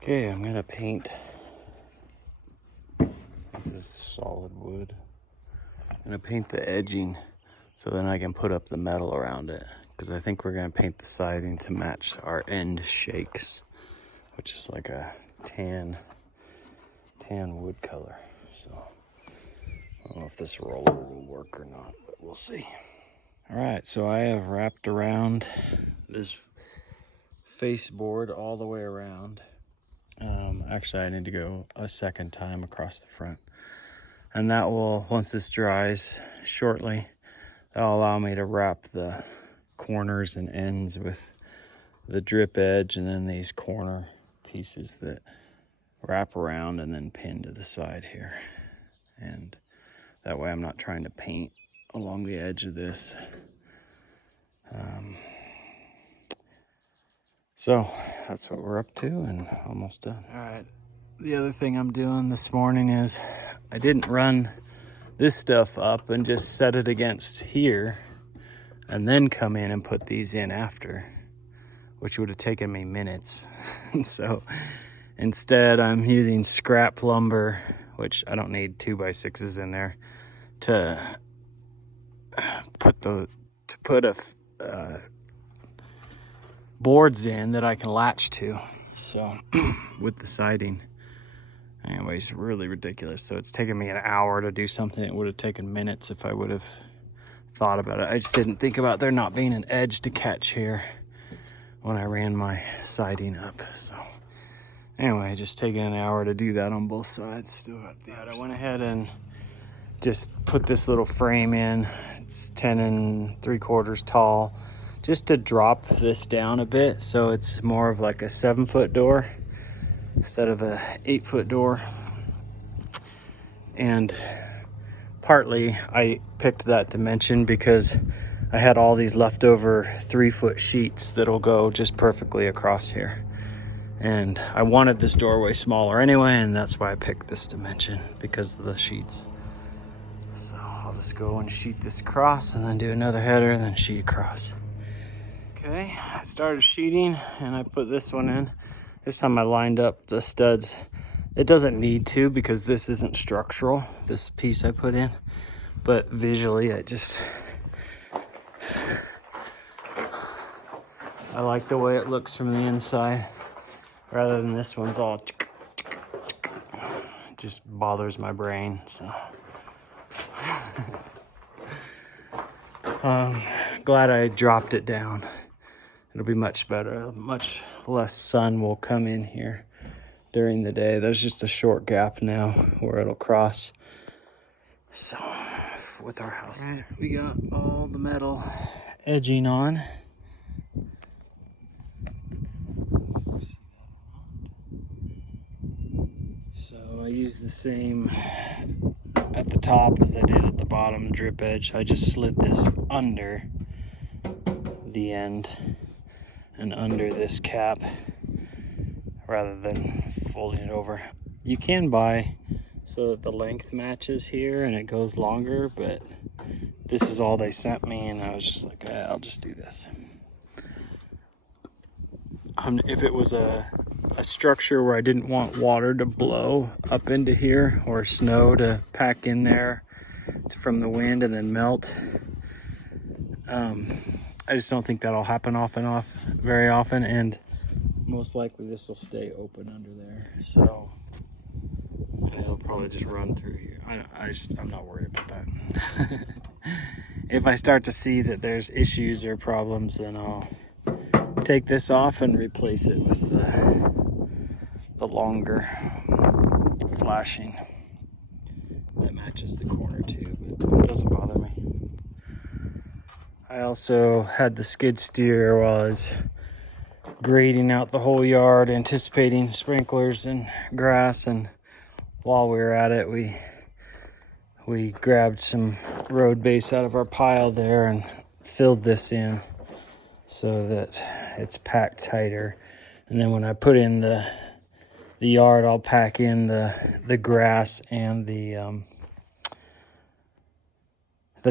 Okay, I'm gonna paint this solid wood. I'm gonna paint the edging so then I can put up the metal around it, because I think we're gonna paint the siding to match our end shakes, which is like a tan wood color. So I don't know if this roller will work or not, but we'll see. All right, so I have wrapped around this face board all the way around. Actually, I need to go a second time across the front. And that will, once this dries shortly, that'll allow me to wrap the corners and ends with the drip edge, and then these corner pieces that wrap around and then pin to the side here. And that way I'm not trying to paint along the edge of this. So that's what we're up to, and almost done. All right, the other thing I'm doing this morning is I didn't run this stuff up and just set it against here and then come in and put these in after, which would have taken me minutes. And so instead I'm using scrap lumber, which I don't need 2x6s in there, to put boards in that I can latch to. So with the siding, anyways, really ridiculous. So it's taken me an hour to do something that would have taken minutes if I would have thought about it. I just didn't think about there not being an edge to catch here when I ran my siding up. So anyway, just taking an hour to do that on both sides. Still got the other. I went ahead and just put this little frame in. It's 10 3/4 tall, just to drop this down a bit so it's more of like a 7-foot door instead of a 8-foot door. And partly I picked that dimension because I had all these leftover 3-foot sheets that'll go just perfectly across here. And I wanted this doorway smaller anyway, and that's why I picked this dimension, because of the sheets. So I'll just go and sheet this across and then do another header and then sheet across. Okay, I started sheeting and I put this one in. This time I lined up the studs. It doesn't need to because this isn't structural, this piece I put in. But visually, I like the way it looks from the inside rather than this one's all it just bothers my brain. So glad I dropped it down. It'll be much better. Much less sun will come in here during the day. There's just a short gap now where it'll cross. So with our house, right, we got all the metal edging on. So I use the same at the top as I did at the bottom drip edge. I just slid this under the end and under this cap rather than folding it over. You can buy so that the length matches here and it goes longer, but this is all they sent me and I was just like, I'll just do this. If it was a structure where I didn't want water to blow up into here or snow to pack in there from the wind and then melt, I just don't think that'll happen very often, and most likely this will stay open under there. So it'll probably just run through here. I'm not worried about that. If I start to see that there's issues or problems, then I'll take this off and replace it with the longer flashing that matches the corner too, but it doesn't bother me. I also had the skid steer while I was grading out the whole yard, anticipating sprinklers and grass, and while we were at it, we grabbed some road base out of our pile there and filled this in so that it's packed tighter. And then when I put in the yard, I'll pack in the grass and the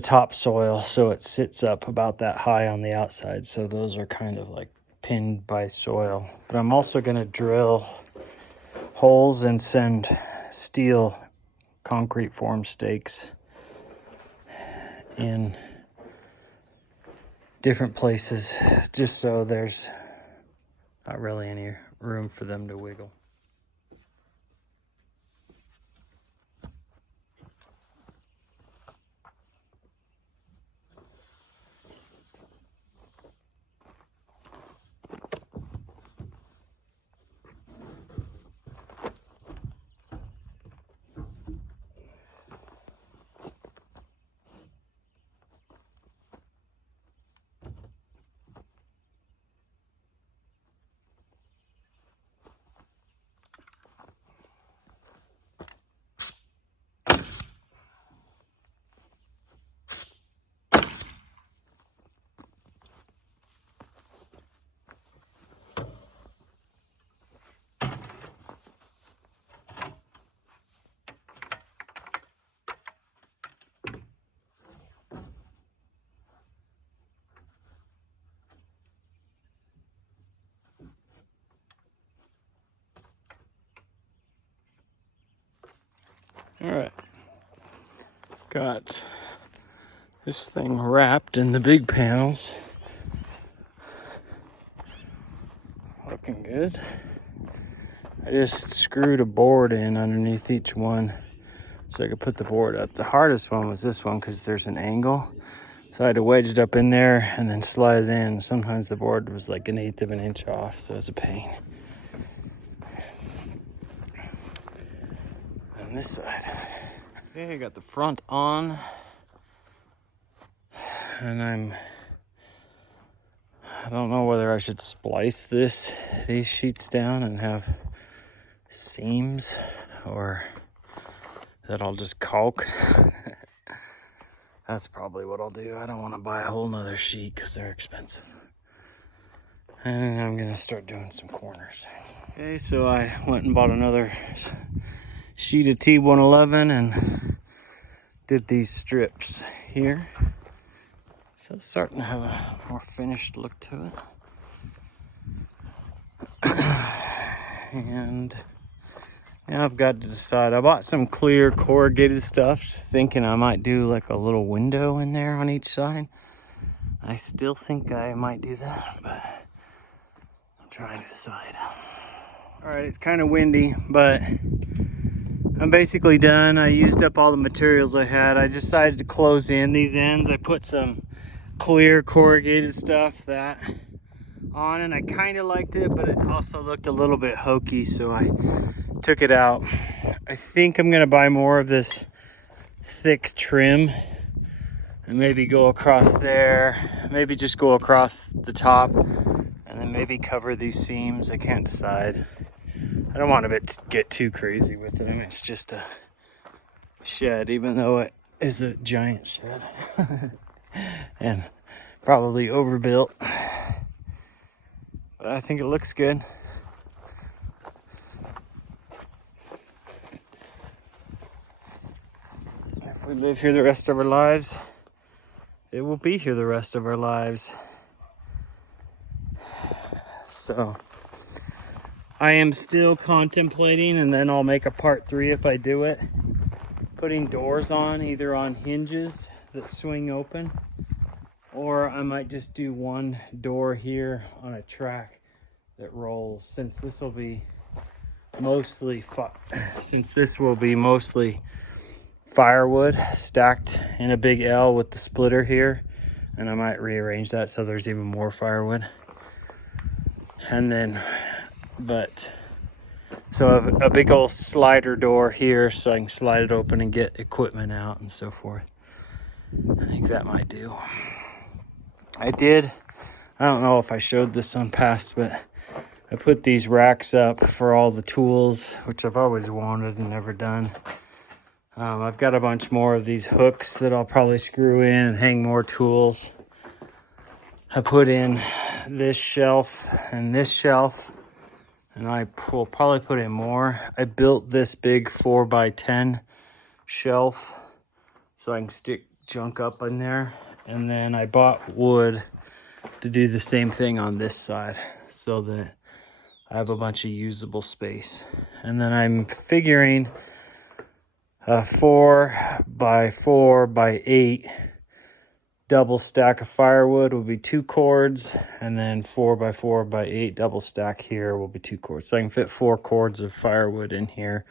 topsoil so it sits up about that high on the outside. So those are kind of like pinned by soil. But I'm also going to drill holes and send steel concrete form stakes in different places, just so there's not really any room for them to wiggle. All right, got this thing wrapped in the big panels. Looking good. I just screwed a board in underneath each one so I could put the board up. The hardest one was this one because there's an angle. So I had to wedge it up in there and then slide it in. Sometimes the board was like 1/8 of an inch off, so it was a pain. On this side. Okay, I got the front on. And I don't know whether I should splice these sheets down and have seams, or that I'll just caulk. That's probably what I'll do. I don't want to buy a whole nother sheet because they're expensive. And I'm gonna start doing some corners. Okay, so I went and bought another sheet of T111 and did these strips here. So it's starting to have a more finished look to it. And now I've got to decide. I bought some clear corrugated stuff, thinking I might do like a little window in there on each side. I still think I might do that, but I'm trying to decide. All right, it's kind of windy, but I'm basically done. I used up all the materials I had. I decided to close in these ends. I put some clear corrugated stuff that on, and I kind of liked it, but it also looked a little bit hokey, so I took it out. I think I'm gonna buy more of this thick trim and maybe go across there, maybe just go across the top and then maybe cover these seams. I can't decide. I don't want to get too crazy with it. I mean, it's just a shed, even though it is a giant shed. And probably overbuilt. But I think it looks good. If we live here the rest of our lives, it will be here the rest of our lives. So I am still contemplating, and then I'll make a part 3 if I do it, putting doors on, either on hinges that swing open, or I might just do one door here on a track that rolls, since this will be mostly firewood stacked in a big L with the splitter here, and I might rearrange that so there's even more firewood. And then, so a big old slider door here so I can slide it open and get equipment out and so forth. I think that might do. I don't know if I showed this on past, but I put these racks up for all the tools, which I've always wanted and never done. I've got a bunch more of these hooks that I'll probably screw in and hang more tools. I put in this shelf and this shelf, and I will probably put in more. I built this big 4x10 shelf so I can stick junk up in there. And then I bought wood to do the same thing on this side so that I have a bunch of usable space. And then I'm figuring a 4x4x8 double stack of firewood will be 2 cords, and then 4x4x8 double stack here will be 2 cords. So I can fit 4 cords of firewood in here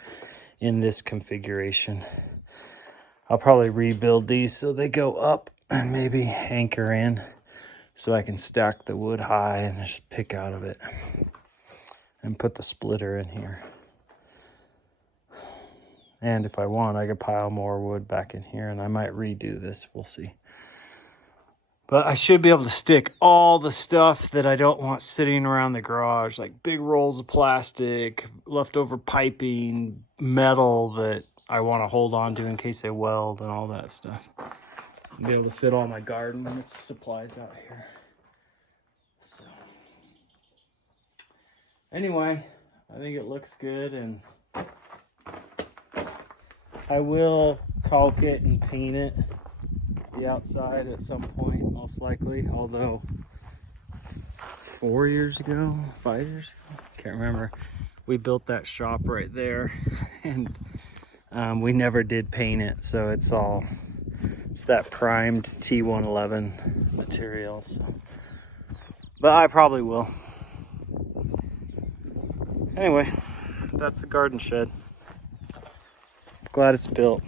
in this configuration. I'll probably rebuild these so they go up and maybe anchor in so I can stack the wood high and just pick out of it and put the splitter in here. And if I want, I could pile more wood back in here, and I might redo this. We'll see. But I should be able to stick all the stuff that I don't want sitting around the garage, like big rolls of plastic, leftover piping, metal that I want to hold on to in case I weld and all that stuff. I'll be able to fit all my garden supplies out here. So anyway, I think it looks good, and I will caulk it and paint it, the outside at some point, most likely. Although 5 years ago, can't remember, we built that shop right there, and we never did paint it. So it's that primed T111 material. So, but I probably will. Anyway, that's the garden shed. Glad it's built.